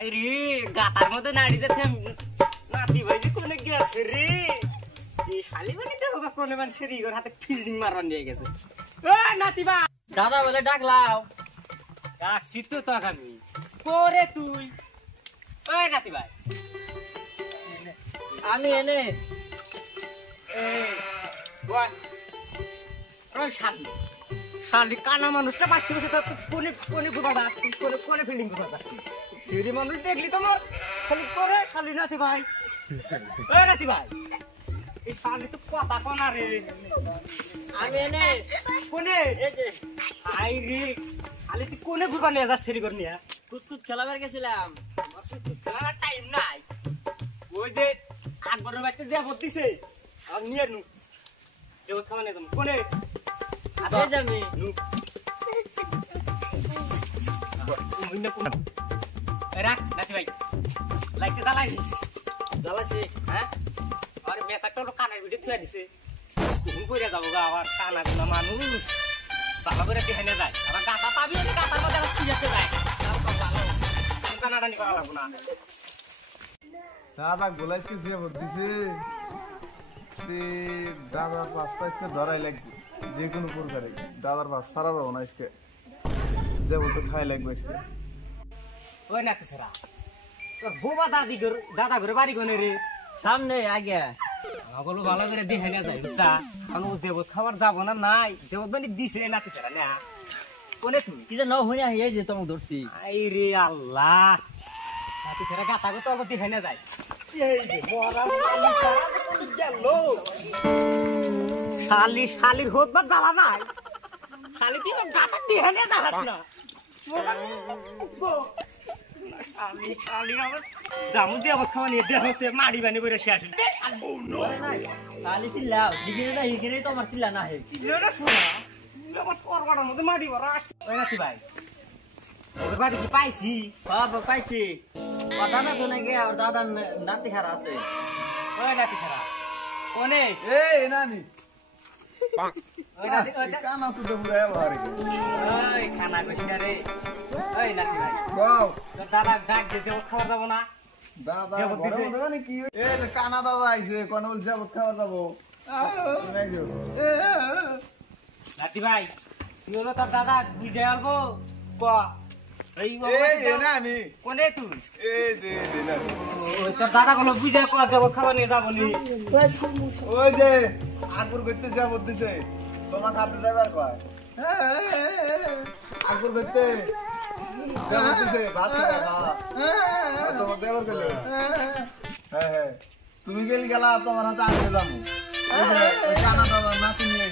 রে গাতার মধ্যে নাড়ি দিতে নাতি ভাই যে কোনে গেছে রে এই শালি বানিতে হবে কোনে মান সেরি ওর হাতে ফিল্ডিং মারন নিয়ে গেছে ও নাতি ভাই দাদা বলে ডাকলাও ডাকছি তো তোকে আমি করে তুই ওই নাতি ভাই আমি এনে এই বল ওই শালি শালি কানা মানুষটা বাচ্চা বসে তো কোনে কোনে গুবাদা কোনে কোনে ফিল্ডিং গুবাদা সেরি মানুষ দেখলি তোমার খালি করে শালি নাতি ভাই ওই নাতি ভাই এই শালি তো কথা কোনা রে আমি এনে কোনে এই যে আই রে শালি তুই কোনে গুবা নিয়ে যাস সেরি করে নিয়া কুতকুত খেলাবার গেছিলাম খেলার টাইম নাই ওই যে আকবরের বাড়িতে যে ভোট দিছে আর নিয়ে নু যে ভোট খাওয়া নিয়ে যাবো কোনে আবে যাবি নু রাখ নাতি ভাই লাইটে জ্বালাই জ্বালাছি হ্যাঁ আর মেসাটা হলো কানের ভিডিও থুয়া দিছে ঘুম করে যাবো গা আবার কানা গুনা মানুষ বাবা করে দেখে যায় আবার গাতা পাবি গাতার মধ্যে আবার পিজাতে যায় কানাডানি করা লাগবো না দাদা গোলাইসকে যে ভোট দিছে দাদার পাঁচটা আজকে ধরাই লাগবে যে কোনো প্রকারে দাদার পাঁচ সারা যাবো না আজকে যে ভোট খাই লাগবে আজকে ওই নাতি সারা তোর বোবা দাদা ঘরে বাড়ি কোনে রে সামনে আগে আমাগুলো ভালো করে দেখে না যায় বুঝছা কারণ ও জেবত খাবার যাবো না নাই জেবত মানে দিছে নাতি সারা না কোনে তুই কি যে নও হইনা এই যে তোমাকে ধরছি আই রে আল্লাহ নাতি সারা গাতা গো তোর দেখে না যায় এই যে মরা মালি সারা তো গেল শালির হোত বা জ্বালা নাই শালি তুই গাতা দেখে না যাস না আমি শালি আমার জামু দিয়ে আবার খাওয়া নিয়ে দেওয়া হচ্ছে মাড়ি বানি করে শেষ খালি চিল্লাও জিগিরে না হিগিরে তোমার চিল্লা না হে আমার সরকারের মধ্যে মাটি ভরা আসছে ওই নাতি ভাই ওর বাড়ি কি পাইছি বাবা পাইছি কথা না তো নাকি আর দাদা নাতি হারা আছে ওই নাতি ছাড়া কোনে এই নানি ওই নাতি কানা শুধু পুরো ভারে ওই খানা কইছে রে ওই নাতি ভাই বাও তোর দাদা ডাক দিয়েছে ও খাবার যাবো না দাদা যে ভোট দিছে? বড় মানে কি এই যে কানা দাদা আইছে কোন বল যে ভোট খাওয়া যাবো নাতি ভাই তুই হলো তোর দাদা বুঝে আলবো ক এই এই নানি কোনে তুই এই দে না ওই তোর দাদা গুলো বুঝে ক যাবো খাবার নিয়ে যাবো নি ওই যে আকবর করতে যা বলতেছে তোমার খাতে যাবার কয় আকবর করতে যা বলতেছে ভাত খাওয়া তোমার দেবার করলে হ্যাঁ তুমি গেলি গেলা তোমার হাতে আনতে যাবো ওই যে ওই কানা দাদা নাতি নিয়ে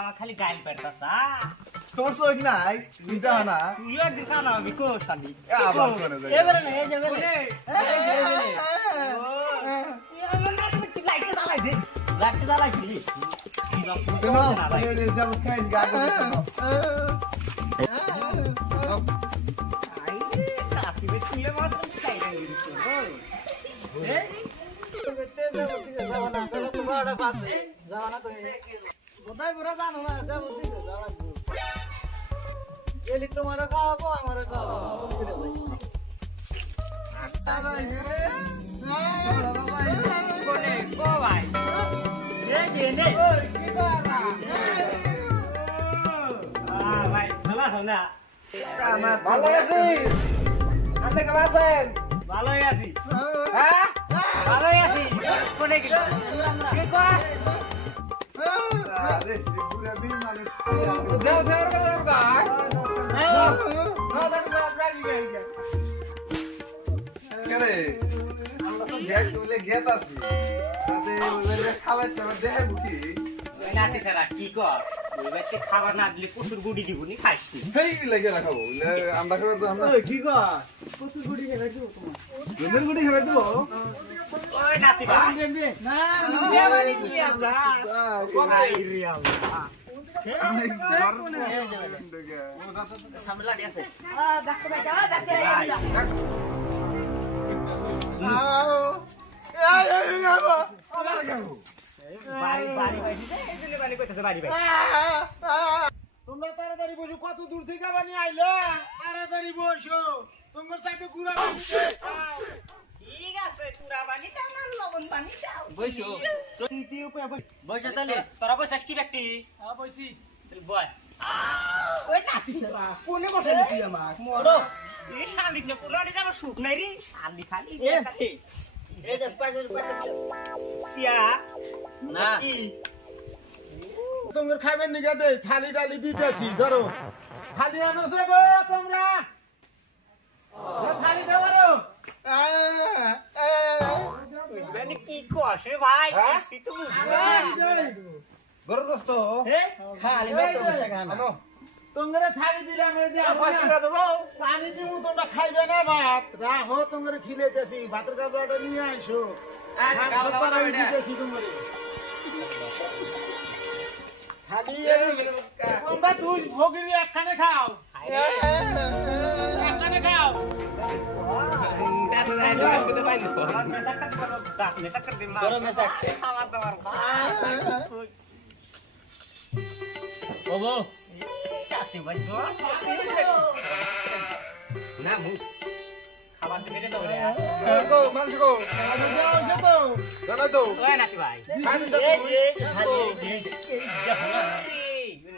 আমার খালি গাইল পেটতাছা তোর সই নাই বুঝতে না তুইও একদিন খানা আমি কোথানি আবার কোনে যাই এবারে না এই যে বেলে লাইটে জ্বালাই দে রাখতে জ্বালাইছি কেন এই যে যাব খাই গা তোমার খাওয়াবো আমার খাওয়াবো ভালো আছি আপনি কেমন আছেন ভালোই আছি হ্যাঁ ভালোই আছি কোনে গেল আরে পুরা দিন মানে যাও যাও যাও কেরে আমরা তো ব্যাগ তুলে গেত আছি তাতে ওইলে খাবার চলো দেখাই বুকি ওই নাতি সারা কি কর ওই ব্যক্তি খাবার না দিলে প্রচুর গুড়ি দিব নি খাইস তুই হেই লাগে রাখাবো আমরা খাবার তো আমরা কি কর প্রচুর গুড়ি খেয়ে দেবো তোমার দুধের গুটি খাবার দেবো ওই নাতি ভাই না দেবানি কি আল্লাহ কোনাই রে আল্লাহ সামনে লাড়ি আছে বাড়ি বাড়ি বাইছি যে এই জন্য বাড়ি কইতেছে বাড়ি বাইছি তোমরা তাড়াতাড়ি বসো, কত দূর থেকে বানি আইলে, তাড়াতাড়ি বসো, তোমার সাইডে গুড়া বানিছে। ঠিক আছে পুরা বানি টানা লবণ বানি দাও বইছো তুই উপরে বস বইছো তাহলে তোরা বসছিস কি ব্যক্তি হ্যাঁ বসি। বয় ওই নাতিছে বা কোনে বসে নি তুই আমাক মরো এই শালিক না পুরানি জানো সুখ নাই রে শালি খালি এই যে পাঁচের সিয়া না কি তোমার খাইবেন নিকে দে, থালি ডালি দিতেছি, ধরো থালি আনোছে গো তোমরা, থালি দেবো মানে কি কসে ভাই কিছু তো গরু দোস্ত খালি মেয়ে গানা তোমরা থালি দিলাম, এই যে পানি দিব, তোমরা খাইবে না ভাত, রাহো তোমরা খিলেতেছি, ভাতের কাপড়টা নিয়ে আইসো, আমি দিতেছি তোমার থালি। তোমরা দুই ভগিরি একখানে খাও, একখানে খাও। গরম মেসাক ওবো না মুখ খাবার দিবে তো রে মাংস গো, আমি যাও সে তো জানা তো ওই নাতি ভাই খালি এই যে খালি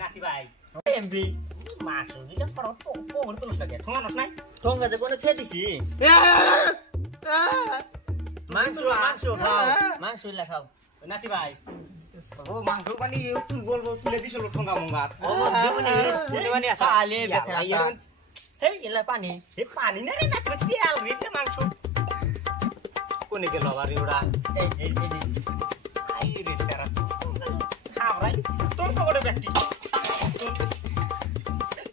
নাতি ভাই এমবি মাছ দিটা পড়ো পোর তুলস লাগে থমানস নাই ঠোঙ্গা যে কোনো খেয়ে দিছি মাংস মাংস খাও মাংস ইলা খাও নাতি ভাই ও মাংস পানি তুল বলবো তুলে দিছিল ঠোঙ্গা মঙ্গা ওবো দিবনি তুলে মানে আসা আলে বেটা হেই ইলা পানি এ পানি না রে নাতি ভাই তেল রে মাংস কোনে গেল আবার ইউড়া এই আই রে সেরা খাবরাই তোর পকেটে ব্যক্তি